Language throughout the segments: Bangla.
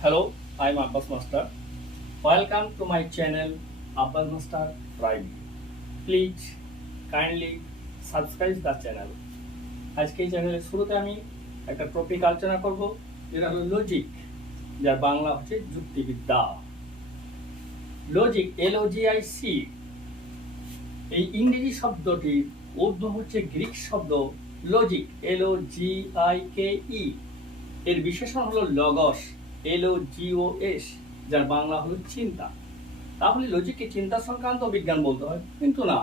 Hello, I'm Abbas Master. Welcome to my channel Abbas Master Prime. Please kindly subscribe the channel. আজকে এই চ্যানেলের শুরুতে আমি একটা টপিক আলোচনা করব, যেটা হলো লজিক, যার বাংলা হচ্ছে যুক্তিবিদ্যা। লজিক, LOGIC, এই ইংরেজি শব্দটির উদ্ভব হচ্ছে গ্রিক শব্দ লজিক, LOGIKE। এর বিশেষণ হলো লগস, LOGOS, যার বাংলা হলো চিন্তা। তাহলে লজিককে চিন্তা সংক্রান্ত বিজ্ঞান বলতে হয়, কিন্তু না।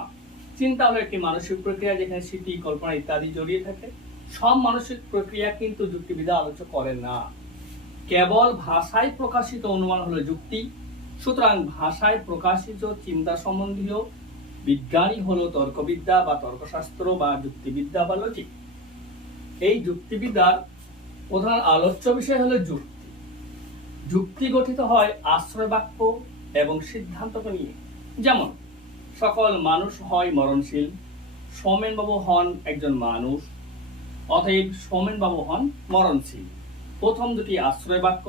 চিন্তা হলো একটি মানসিক প্রক্রিয়া যেখানে স্মৃতি, কল্পনা ইত্যাদি জড়িয়ে থাকে। সব মানসিক প্রক্রিয়া কিন্তু যুক্তিবিদ্যা আলোচনা করে না। কেবল ভাষায় প্রকাশিত অনুমান হলো যুক্তি। সুতরাং ভাষায় প্রকাশিত চিন্তা সম্বন্ধীয় বিজ্ঞানই হলো তর্কবিদ্যা বা তর্কশাস্ত্র বা যুক্তিবিদ্যা বা লজিক। এই যুক্তিবিদ্যার প্রধান আলোচ্য বিষয় হলো যুক্তি। যুক্তি গঠিত হয় আশ্রয় বাক্য এবং সিদ্ধান্তকে নিয়ে। যেমন, সকল মানুষ হয় মরণশীল, সৌমেনবাবু হন একজন মানুষ, অতএব সৌমেনবাবু হন মরণশীল। প্রথম দুটি আশ্রয় বাক্য,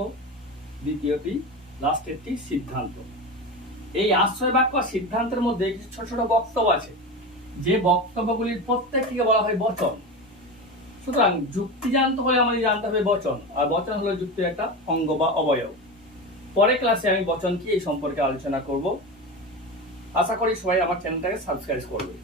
দ্বিতীয়টি লাস্টেরটি সিদ্ধান্ত। এই আশ্রয় বাক্য আর সিদ্ধান্তের মধ্যে কিছু ছোট ছোট বক্তব্য আছে, যে বক্তব্যগুলির প্রত্যেকটিকে বলা হয় বচন। সুতরাং যুক্তি জানতে হলে আমাদের জানতে হবে বচন, আর বচন হলো যুক্তির একটা অঙ্গ বা অবয়ব। পরের ক্লাসে আমি বচন কি এই সম্পর্কে আলোচনা করব। আশা করি সবাই আমার চ্যানেলটাকে সাবস্ক্রাইব করবে।